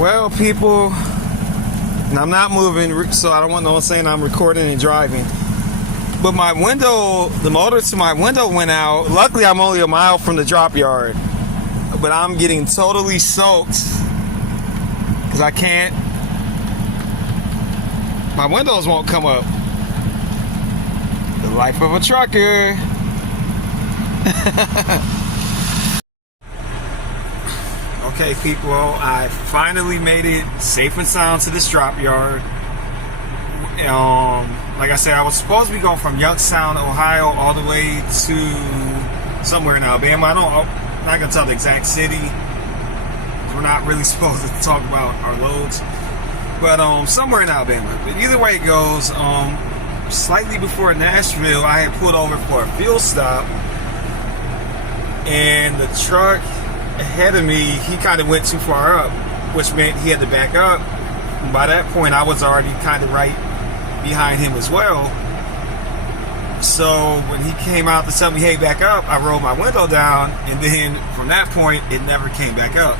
Well, people, and I'm not moving, so I don't want no one saying I'm recording and driving. But my window, the motor to my window went out. Luckily, I'm only a mile from the drop yard. But I'm getting totally soaked because I can't. My windows won't come up. The life of a trucker. Okay, people, I finally made it safe and sound to this drop yard. Like I said, I was supposed to be going from Youngstown, Ohio, all the way to somewhere in Alabama. I'm not gonna tell the exact city. We're not really supposed to talk about our loads, but somewhere in Alabama. But either way it goes, slightly before Nashville, I had pulled over for a fuel stop, and the truck ahead of me, he kind of went too far up, which meant he had to back up. And by that point, I was already kind of right behind him as well. So when he came out to tell me, hey, back up, I rolled my window down, and then from that point, it never came back up.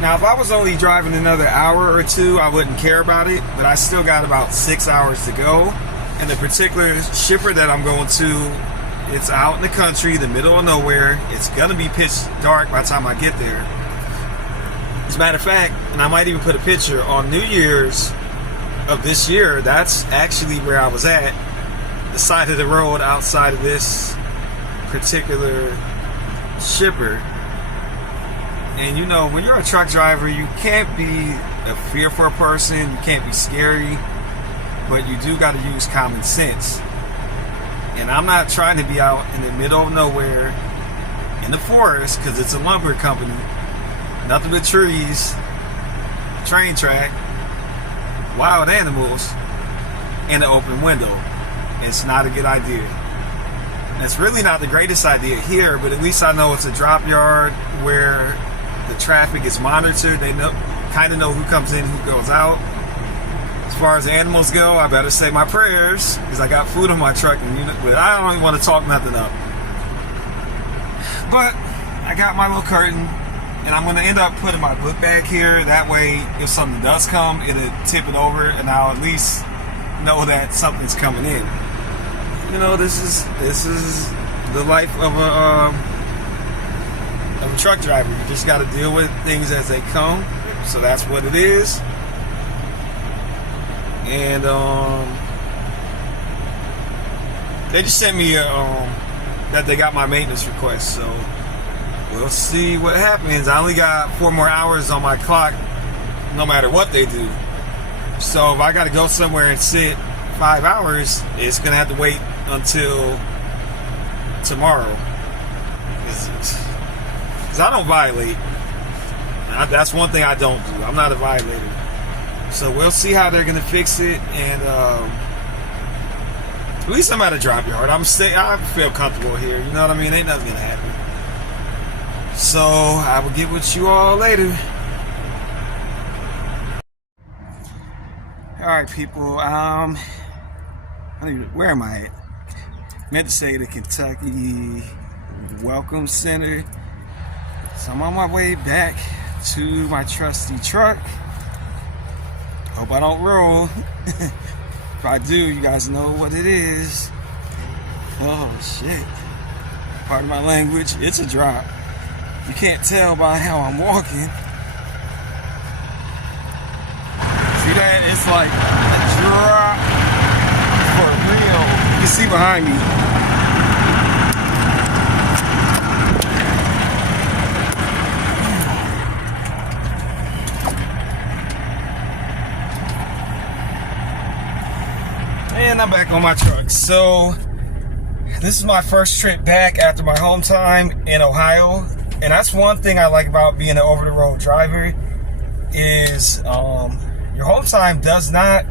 Now, if I was only driving another hour or two, I wouldn't care about it, but I still got about 6 hours to go. And the particular shipper that I'm going to, it's out in the country, the middle of nowhere. It's gonna be pitch dark by the time I get there. As a matter of fact, and I might even put a picture on New Year's of this year, that's actually where I was at, the side of the road outside of this particular shipper. And you know, when you're a truck driver, you can't be a fearful person, you can't be scary, but you do got to use common sense. And I'm not trying to be out in the middle of nowhere in the forest, because it's a lumber company, nothing but trees, train track, wild animals, and an open window. It's not a good idea. And it's really not the greatest idea here, but at least I know it's a drop yard where the traffic is monitored. They kind of know who comes in, who goes out. As far as animals go, I better say my prayers, because I got food on my truck, but I don't even want to talk nothing up. But I got my little curtain, and I'm going to end up putting my book bag here. That way, if something does come, it'll tip it over, and I'll at least know that something's coming in. You know, this is the life of a truck driver. You just got to deal with things as they come. So that's what it is. And they just sent me that they got my maintenance request, so we'll see what happens. I only got 4 more hours on my clock, no matter what they do. So if I got to go somewhere and sit 5 hours, it's gonna have to wait until tomorrow, because I don't violate. That's one thing I don't do. I'm not a violator. So we'll see how they're gonna fix it, and at least I'm at a drop yard. I feel comfortable here. You know what I mean? Ain't nothing gonna happen. So I will get with you all later. All right, people. Where am I at? Meant to say the Kentucky Welcome Center. So I'm on my way back to my trusty truck. Hope I don't roll. If I do, you guys know what it is. Oh shit. Pardon my language, it's a drop. You can't tell by how I'm walking. See that? It's like a drop for real. You can see behind me. And I'm back on my truck. So this is my first trip back after my home time in Ohio. And that's one thing I like about being an over-the-road driver is your home time does not...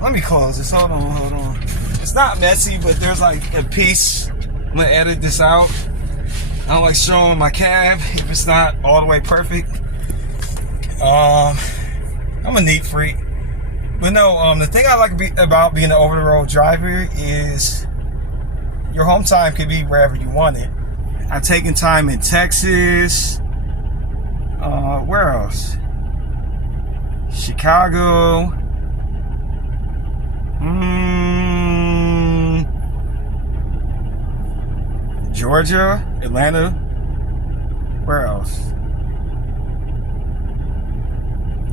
Let me close this. Hold on. It's not messy, but there's like a piece. I'm going to edit this out. I don't like showing my cab if it's not all the way perfect. I'm a neat freak. But no, the thing I like about being an over-the-road driver is your home time could be wherever you want it. I've taken time in Texas, Where else? Chicago. Georgia, Atlanta. Where else?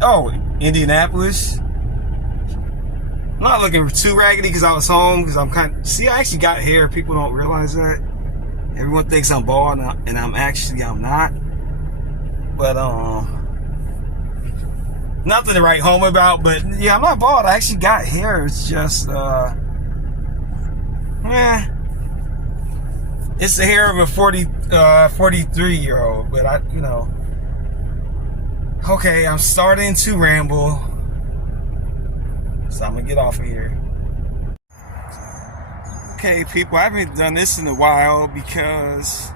Oh, Indianapolis. I'm not looking too raggedy because I was home, because I'm kind of, see, I actually got hair. People don't realize that. Everyone thinks I'm bald, and I'm not. But nothing to write home about. But yeah, I'm not bald. I actually got hair. It's just it's the hair of a 43-year-old. But okay, I'm starting to ramble, so I'm gonna get off of here. Okay, people, I haven't done this in a while because,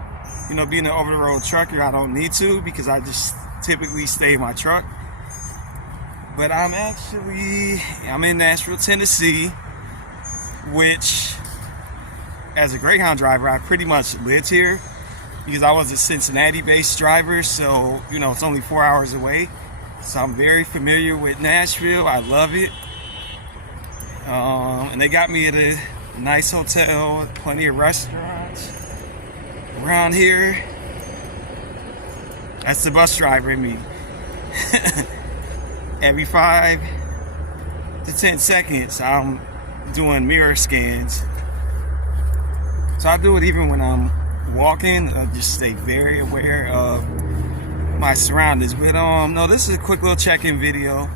being an over-the-road trucker, I don't need to, because I just typically stay in my truck. But I'm in Nashville, Tennessee, which, as a Greyhound driver, I pretty much lived here because I was a Cincinnati-based driver, so, it's only 4 hours away. So I'm very familiar with Nashville. I love it. And they got me at a nice hotel, plenty of restaurants around here. That's the bus driver in me. Every 5 to 10 seconds, I'm doing mirror scans. So I do it even when I'm walking. I just stay very aware of my surroundings. But no, this is a quick little check-in video.